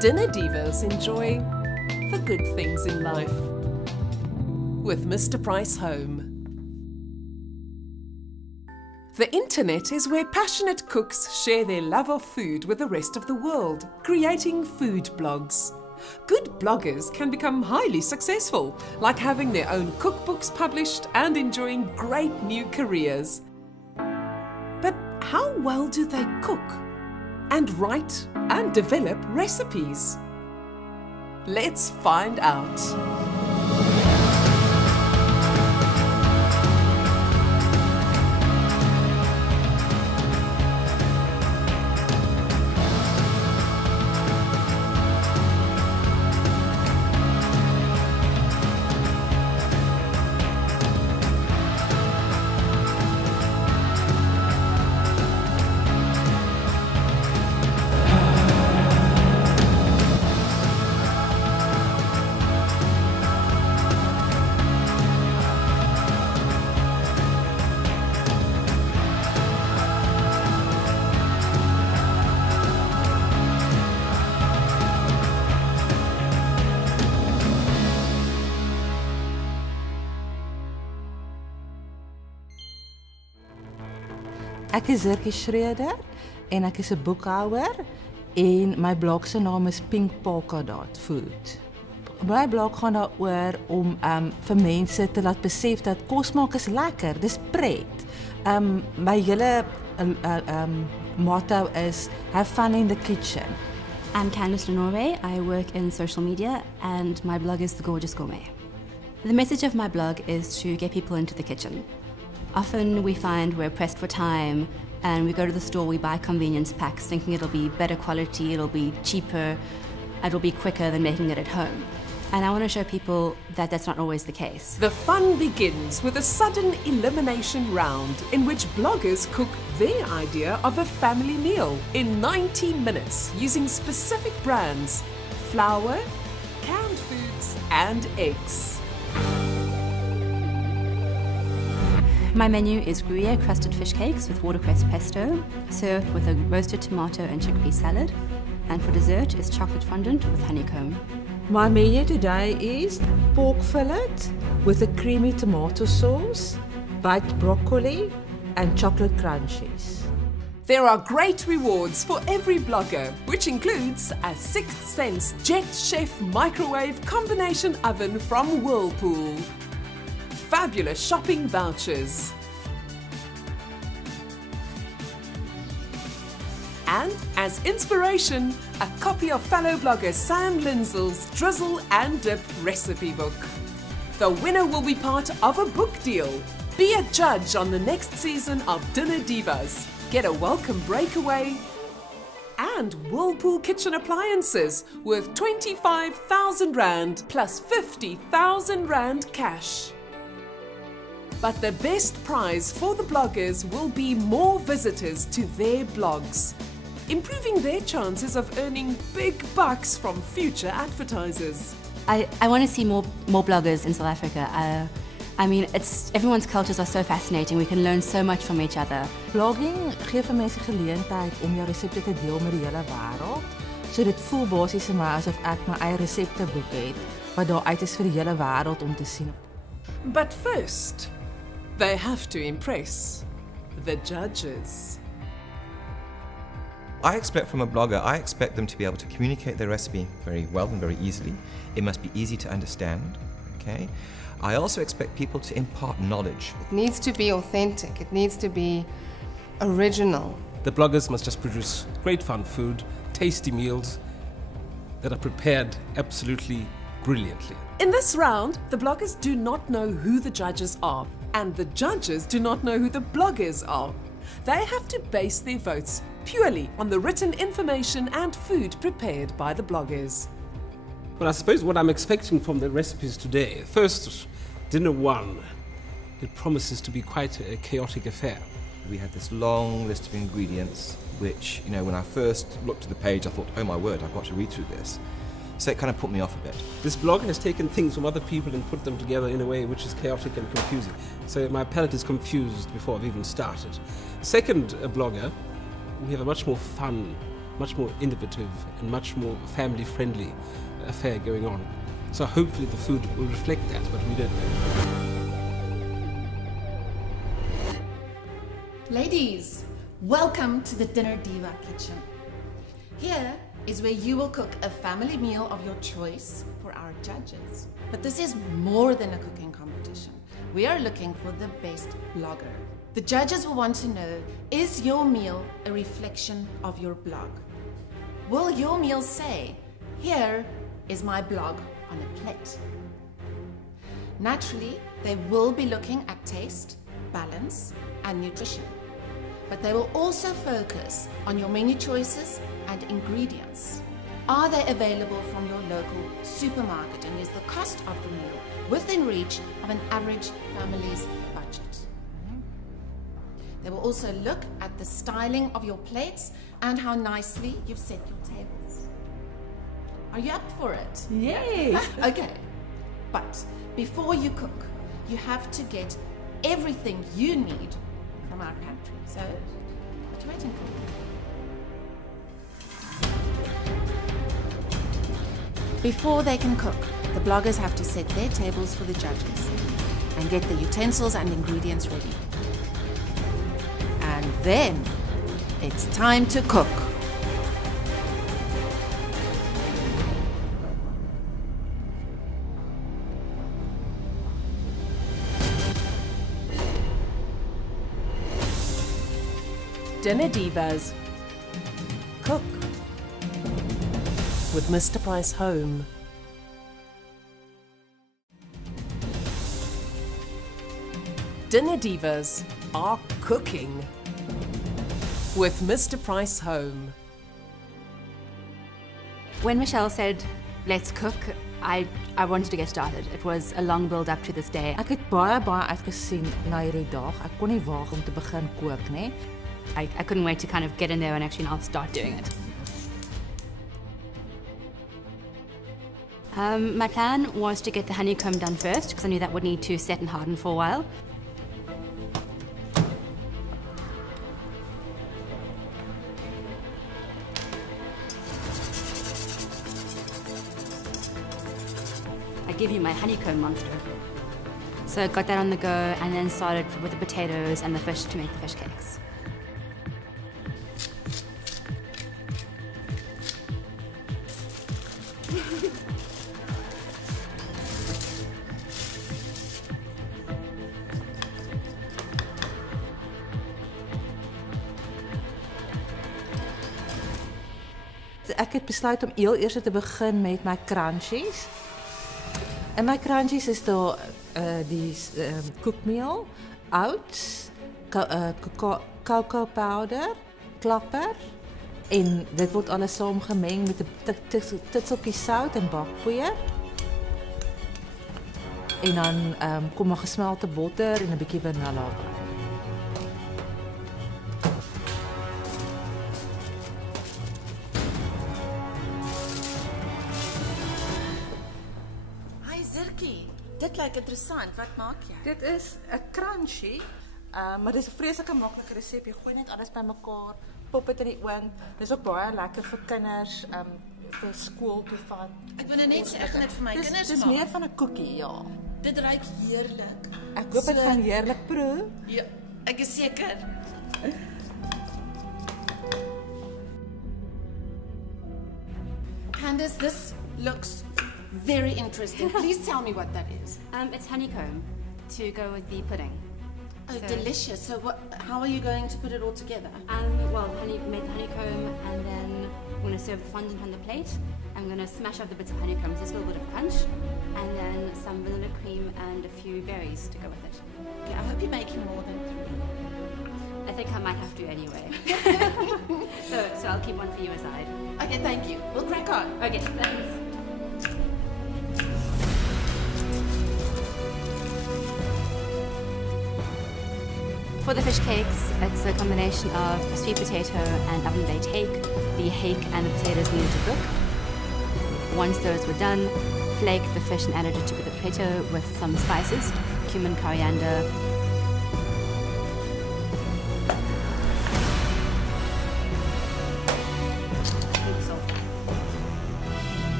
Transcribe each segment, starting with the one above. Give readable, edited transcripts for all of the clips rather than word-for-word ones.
Dinner Divas enjoy the good things in life with Mr. Price Home. The internet is where passionate cooks share their love of food with the rest of the world, creating food blogs. Good bloggers can become highly successful, like having their own cookbooks published and enjoying great new careers. But how well do they cook and write and develop recipes? Let's find out. Ek is Zirkie Schreder en ek is 'n boekhouer en my blog se naam is pinkpolka.food. My blog gaan daaroor om vir mense te laat besef dat kos maak is lekker, dis pret. My hele motto is have fun in the kitchen. I'm Candice Lenore. I work in social media and my blog is The Gorgeous Gourmet. The message of my blog is to get people into the kitchen. Often we find we're pressed for time and we go to the store, we buy convenience packs thinking it'll be better quality, it'll be cheaper, it'll be quicker than making it at home. And I want to show people that that's not always the case. The fun begins with a sudden elimination round in which bloggers cook their idea of a family meal in 90 minutes using specific brands, flour, canned foods and eggs. My menu is Gruyere crusted fish cakes with watercress pesto, served with a roasted tomato and chickpea salad. And for dessert is chocolate fondant with honeycomb. My menu today is pork fillet with a creamy tomato sauce, baked broccoli and chocolate crunchies. There are great rewards for every blogger, which includes a 6th Sense Jet Chef microwave combination oven from Whirlpool, fabulous shopping vouchers, and as inspiration, a copy of fellow blogger Sam Lindsell's Drizzle and Dip recipe book. The winner will be part of a book deal. Be a judge on the next season of Dinner Divas. Get a welcome breakaway and Whirlpool kitchen appliances worth 25,000 Rand plus 50,000 Rand cash. But the best prize for the bloggers will be more visitors to their blogs, improving their chances of earning big bucks from future advertisers. I want to see more bloggers in South Africa. I mean, everyone's cultures are so fascinating. We can learn so much from each other. Blogging gee vir mense geleentheid om jou resepte te deel met die hele wêreld. So dit voel basies vir my asof ek my eie resepteboek het wat daar uit is vir die hele wêreld om te sien. But first, they have to impress the judges. I expect from a blogger, I expect them to be able to communicate their recipe very well and very easily. It must be easy to understand, okay? I also expect people to impart knowledge. It needs to be authentic, it needs to be original. The bloggers must just produce great fun food, tasty meals that are prepared absolutely brilliantly. In this round, the bloggers do not know who the judges are, and the judges do not know who the bloggers are. They have to base their votes purely on the written information and food prepared by the bloggers. Well, I suppose what I'm expecting from the recipes today, first, dinner one, it promises to be quite a chaotic affair. We had this long list of ingredients, which, you know, when I first looked at the page, I thought, oh my word, I've got to read through this. So it kind of put me off a bit. This blog has taken things from other people and put them together in a way which is chaotic and confusing. So my palate is confused before I've even started. Second blogger, we have a much more fun much more innovative and much more family-friendly affair going on. So hopefully the food will reflect that, but we don't know. Ladies, welcome to the Dinner Diva kitchen. Here is where you will cook a family meal of your choice for our judges. But this is more than a cooking competition. We are looking for the best blogger. The judges will want to know, is your meal a reflection of your blog? Will your meal say, here is my blog on a plate? Naturally, they will be looking at taste, balance, and nutrition. But they will also focus on your menu choices and ingredients. Are they available from your local supermarket, and is the cost of the meal within reach of an average family's budget? They will also look at the styling of your plates and how nicely you've set your tables. Are you up for it? Yes. Okay. But before you cook, you have to get everything you need from our pantry. So, what are you waiting for? Before they can cook, the bloggers have to set their tables for the judges and get the utensils and ingredients ready. And then it's time to cook. Dinner Divas. Cook with Mr. Price Home. Dinner Divas are cooking with Mr. Price Home. When Michelle said, let's cook, I wanted to get started. It was a long build up to this day. Ek het baie uitgesien na hierdie dag. Ek kon nie wag om te begin kook nie. I couldn't wait to kind of get in there and actually now start doing it. My plan was to get the honeycomb done first because I knew that would need to set and harden for a while. I give you my honeycomb monster. So I got that on the go and then started with the potatoes and the fish to make the fish cakes. Ek het besluit om heel eers te begin met my crunchies. En my crunchies is daar die koekmeel, oats, cocoa powder, klapper en dit word alles saam gemeng met 'n titseltjie sout en bakpoeier. En dan kom 'n gesmelte botter en 'n bietjie vanilla by. Dit lyk interessant. Wat maak jy? Dit is 'n crunchy, maar dit is 'n vreeslike maklike resep. Jy gooi net alles bymekaar, pop dit in die oond. Dis ook baie lekker vir kinders vir skool toe vat. Ek wil net sê ek gaan dit vir my kinders maak. Dis meer van 'n koekie, ja. Dit ruik heerlik. Ek hoop dit gaan heerlik proe. Ja, ek is seker. Candice, this looks very interesting. Please tell me what that is. It's honeycomb to go with the pudding. Oh, so delicious. So how are you going to put it all together? Well, make the honeycomb and then I'm going to serve the fondant on the plate. I'm going to smash up the bits of honeycomb, so there's a little bit of crunch, and then some vanilla cream and a few berries to go with it. Okay, I hope you're making more than 3. I think I might have to anyway. so I'll keep one for you aside. Okay, thank you. We'll crack on. Okay, thanks. For the fish cakes, it's a combination of a sweet potato and oven-baked hake. The hake and the potatoes needed to cook. Once those were done, flake the fish and add it to the potato with some spices, cumin, coriander.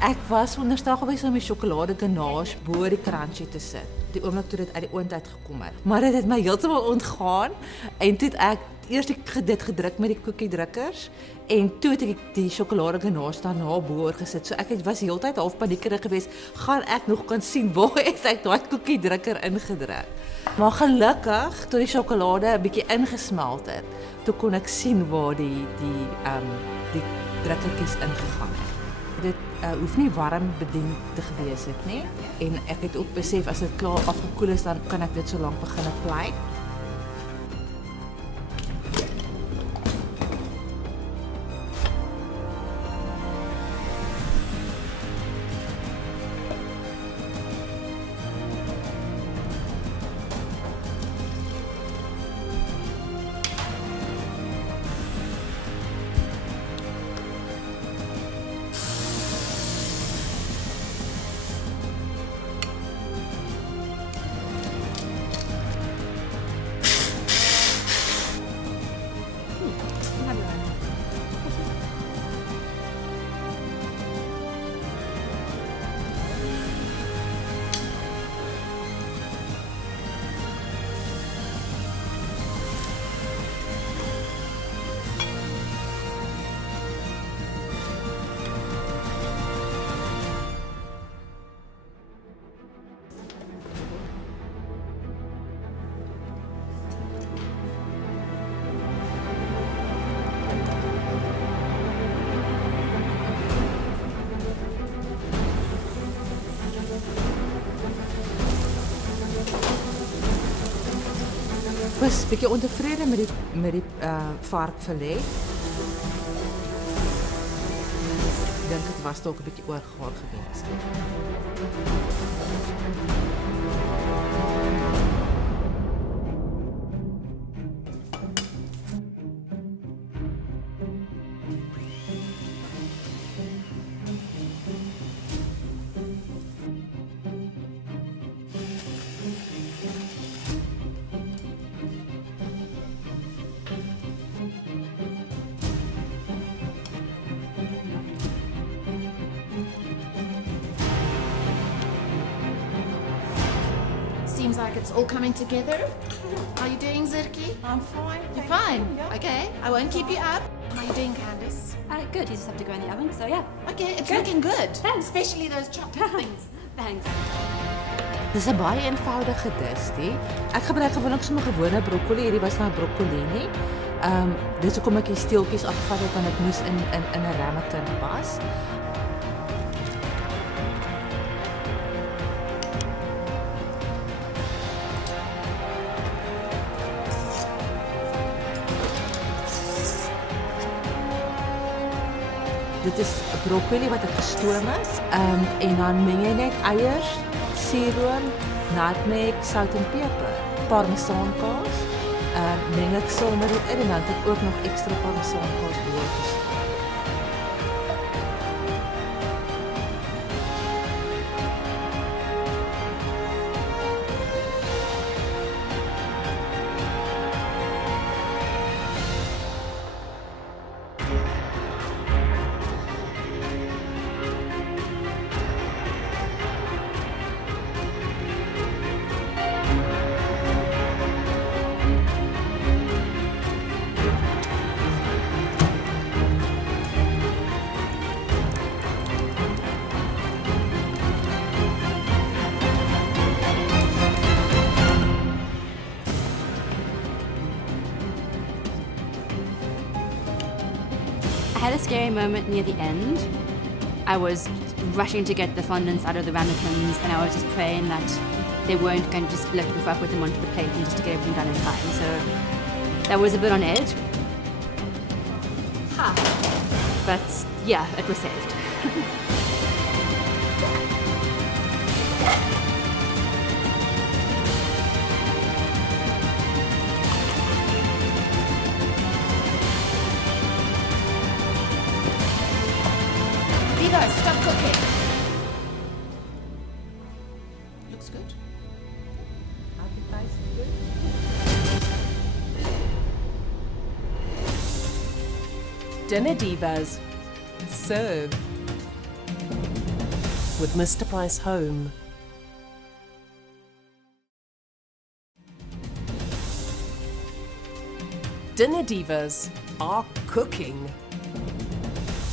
Ek was veronderstel gewees om die sjokolade ganache bo die crunchy te sit. Die oomblik toe dit uit die oond uitgekom het. Maar dit het my heeltemal ontgaan en toe het ek eers dit gedruk met die koekiedrukkers en toe het ek die sjokolade ganache daarna bo gesit. So ek was heeltyd half paniekerig geweest, gaan ek nog kan sien waar het ek daai koekiedrukker ingedruk. Maar gelukkig toe die sjokolade 'n bietjie ingesmelt het, toe kon ek sien waar die drukkertjies ingegaan het. Dit hoef nie warm bedien te gewees het nie en ek het ook besef as dit klaar afgekoel is dan kan ek dit so lank begin apply. Ik was een beetje ontevreden met die varkfilet. Ik denk het was ook een beetje oorgaar geweest. Seems like it's all coming together. How are you doing, Zirki? I'm fine. You're thank fine? you, yeah. Okay, I won't keep you up. How are you doing, Candice? Good, you just have to go in the oven, so yeah. Okay, it's Good. looking good. Thanks. Especially those chocolate things. Thanks. Dit is 'n baie eenvoudige dis, die. Ek gebruik gewoonlik sommer gewone broccoli, hierdie was nou broccoli nie. Dis hoekom ek die steeltjies afgevat het want dit moes in 'n ramekin pas. Dit is broccoli wat ek gestoom het. En dan meng jy net eiers, suurroom, nutmeg, sout en peper, parmesaankaas. Meng ek saam met dit in en dan het ek ook nog ekstra parmesaankaas oorgestoom. I had a scary moment near the end. I was rushing to get the fondants out of the ramekins and I was just praying that they weren't going to just split before I put them onto the plate and just to get everything done in time. So that was a bit on edge. But yeah, it was saved. Divas, stop cooking. Looks good. Dinner Divas. Serve. with Mr. Price Home. Dinner Divas are cooking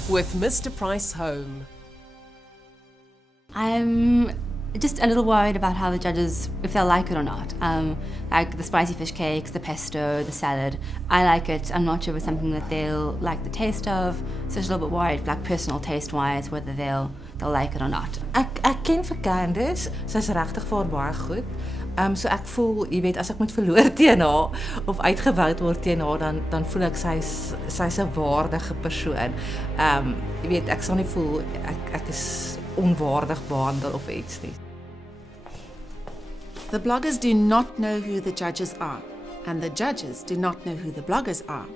with Mr. Price Home. I'm just a little worried about how the judges, if they'll like it or not. Like the spicy fish cakes, the pesto, the salad. I like it. I'm not sure if it's something that they'll like the taste of. So just a little bit worried, like personal taste-wise, whether they'll like it or not. Ek ken vir Candice, sy's regtig vir haar baie goed. So ek voel, jy weet, as ek moet verloor teen haar of uitgewoud word teen haar, dan voel ek sy's 'n waardige persoon. Jy weet, ek sal nie voel ek is onwaardig behandel of iets nie. The bloggers do not know who the judges are, and the judges do not know who the bloggers are.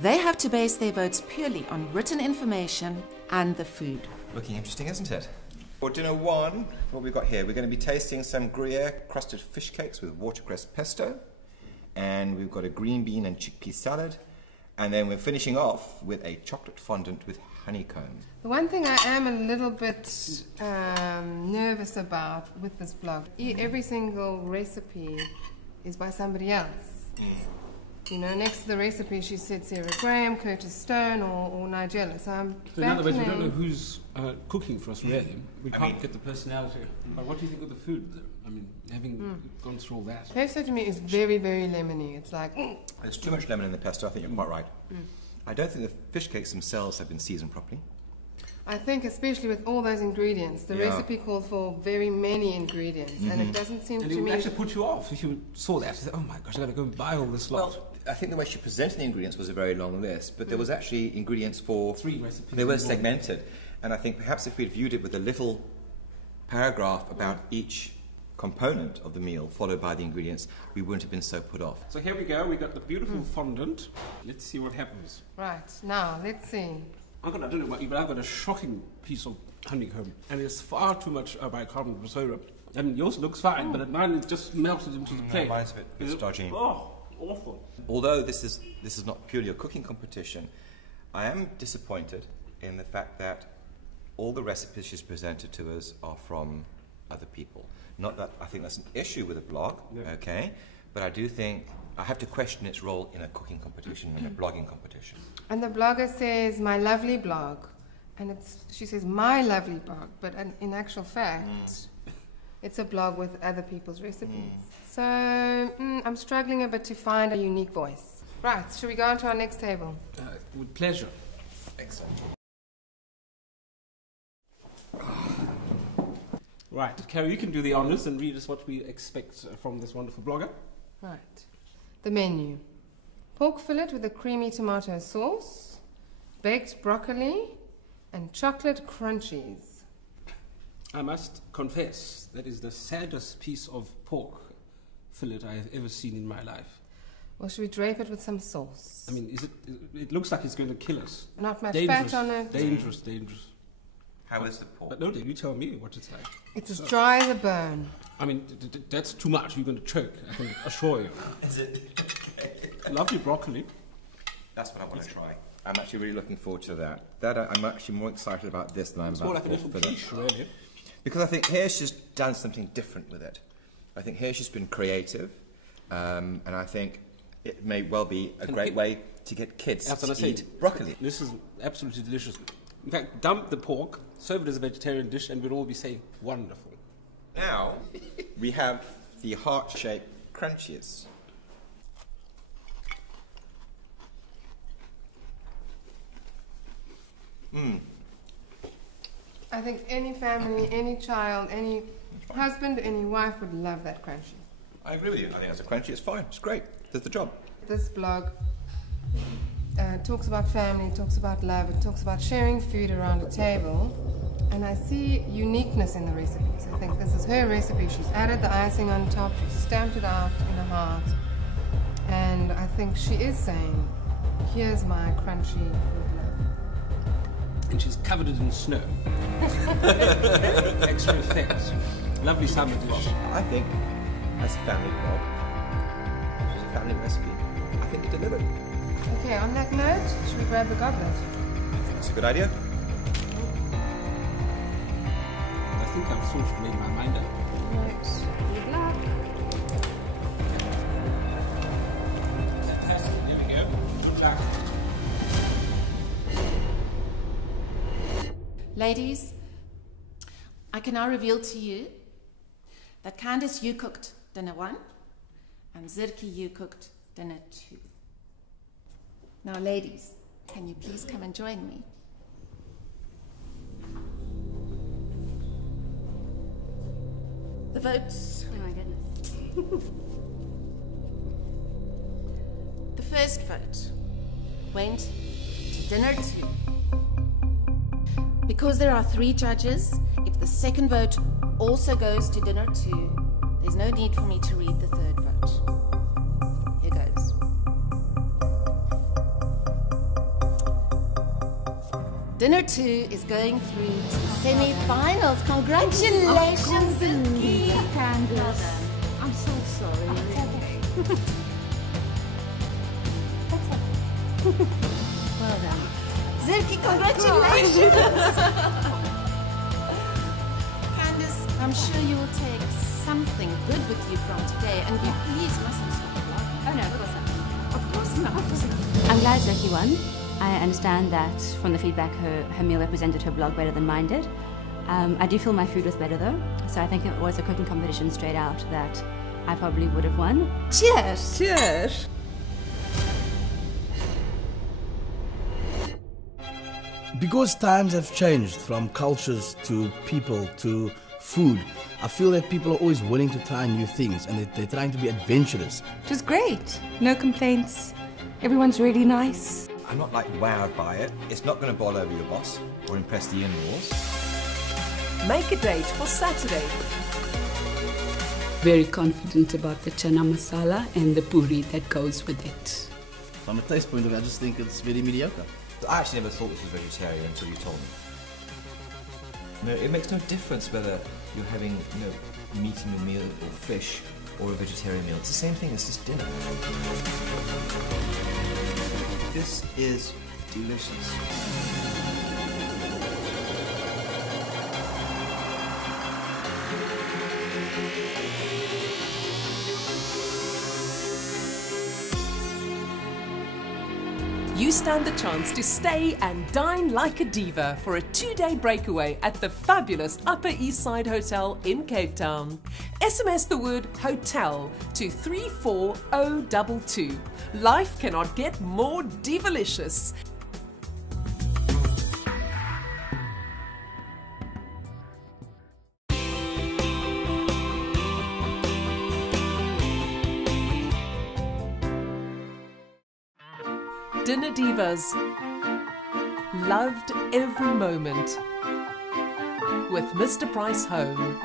They have to base their votes purely on written information and the food. Looking interesting, isn't it? For dinner one, what we've got here, we're going to be tasting some Gruyere crusted fish cakes with watercress pesto, and we've got a green bean and chickpea salad, and then we're finishing off with a chocolate fondant with honeycomb. The one thing I am a little bit nervous about with this blog, every single recipe is by somebody else. You know, next to the recipe she said Sarah Graham, Curtis Stone or Nigella. So I'm So in other words, we don't know who's cooking for us really. We can't get the personality. But what do you think of the food? I mean, having gone through all that. pesto to me is very, very lemony. It's like... There's too much lemon in the pesto, I think you're quite right. I don't think the fish cakes themselves have been seasoned properly. I think especially with all those ingredients, the recipe called for very many ingredients, and it doesn't seem And to it would me... actually put you off if you saw that. You say, oh my gosh, I've got to go and buy all this lot. Well, I think the way she presented the ingredients was a very long list, but there was actually ingredients for... 3 recipes. They were segmented, and I think perhaps if we'd viewed it with a little paragraph about each component of the meal, followed by the ingredients, we wouldn't have been so put off. So here we go, we got the beautiful fondant. Let's see what happens. Right, now, let's see. I don't know about you, but I've got a shocking piece of honeycomb, and it's far too much bicarbonate syrup. I mean, yours looks fine, but mine is just melted into the plate. Mine's a bit stodgy. Oh, awful. Although this is not purely a cooking competition, I am disappointed in the fact that all the recipes she's presented to us are from other people. Not that I think that's an issue with a blog, okay, but I do think I have to question its role in a cooking competition and a blogging competition. And the blogger says, my lovely blog. And she says, my lovely blog. But in actual fact, it's a blog with other people's recipes. So I'm struggling a bit to find a unique voice. Right, should we go on to our next table? With pleasure. Excellent. Right, Carrie, you can do the honours and read us what we expect from this wonderful blogger. Right. The menu. Pork fillet with a creamy tomato sauce, baked broccoli, and chocolate crunchies. I must confess, that is the saddest piece of pork fillet I have ever seen in my life. Well, should we drape it with some sauce? I mean, it looks like it's going to kill us. Not much Dangerous, fat on it. dangerous. How is the pork? But no, you tell me what it's like. It's as dry as a bone. I mean, that's too much. You're going to choke, I can assure you. Is it? Lovely broccoli. That's what I want to try. I'm actually really looking forward to that. I'm actually more excited about this than I'm It's about more like a pork little fillet. quiche, really. Because I think here she's done something different with it. I think here she's been creative, and I think it may well be a great way to get kids to eat broccoli. This is absolutely delicious. In fact, dump the pork, serve it as a vegetarian dish, and we'll all be saying, wonderful. Now, we have the heart-shaped crunchies. I think any family, any child, any husband, any wife would love that crunchy. I agree with you. I think as a crunchy, it's fine. It's great. Does the job. This blog talks about family, talks about love, it talks about sharing food around a table. And I see uniqueness in the recipes. I think this is her recipe. She's added the icing on top, she's stamped it out in a heart. And I think she is saying, here's my crunchy with love. And she's covered it in snow. Extra effect. Lovely summer dish. I think, as a family blog, this is a family recipe. I think it delivered. Okay, on that note, should we grab the goblet? I think that's a good idea. I think I've sort of made my mind up. Right. Good luck. Fantastic. There we go. Good luck. Ladies, I can now reveal to you that Candice, you cooked dinner 1, and Zirki, you cooked dinner 2. Now, ladies, can you please come and join me? The votes. Oh my goodness. The first vote went to dinner 2. Because there are 3 judges, if the second vote also goes to dinner 2, there's no need for me to read the third vote. Here goes. Dinner 2 is going through to semi-finals. Congratulations, Zilki. Candice, I'm so sorry. Well done. Zilki, congratulations. Candice, I'm sure you will take something good with you from today, and you please mustn't stop vlogging. Oh no, of course not. Of course not. I'm glad Zirki won. I understand that from the feedback her meal represented her blog better than mine did. I do feel my food was better though, so I think if it was a cooking competition straight out that I probably would have won. Cheers. Cheers. Because times have changed from cultures to people to food, I feel that people are always willing to try new things and they're trying to be adventurous. It was great. No complaints. Everyone's really nice. I'm not like wowed by it. It's not going to bowl over your boss or impress the in-laws. Make a date for Saturday. Very confident about the chana masala and the puri that goes with it. From a taste point of view, I just think it's very mediocre. I actually never thought this was vegetarian until you told me. No, it makes no difference whether you're having, meat in your meal or fish or a vegetarian meal. It's the same thing, it's just dinner. This is delicious. You stand the chance to stay and dine like a diva for a 2-day breakaway at the fabulous Upper East Side Hotel in Cape Town. SMS the word hotel to 34022. Life cannot get more divalicious. Dinner Divas. Loved every moment. With Mr. Price Home.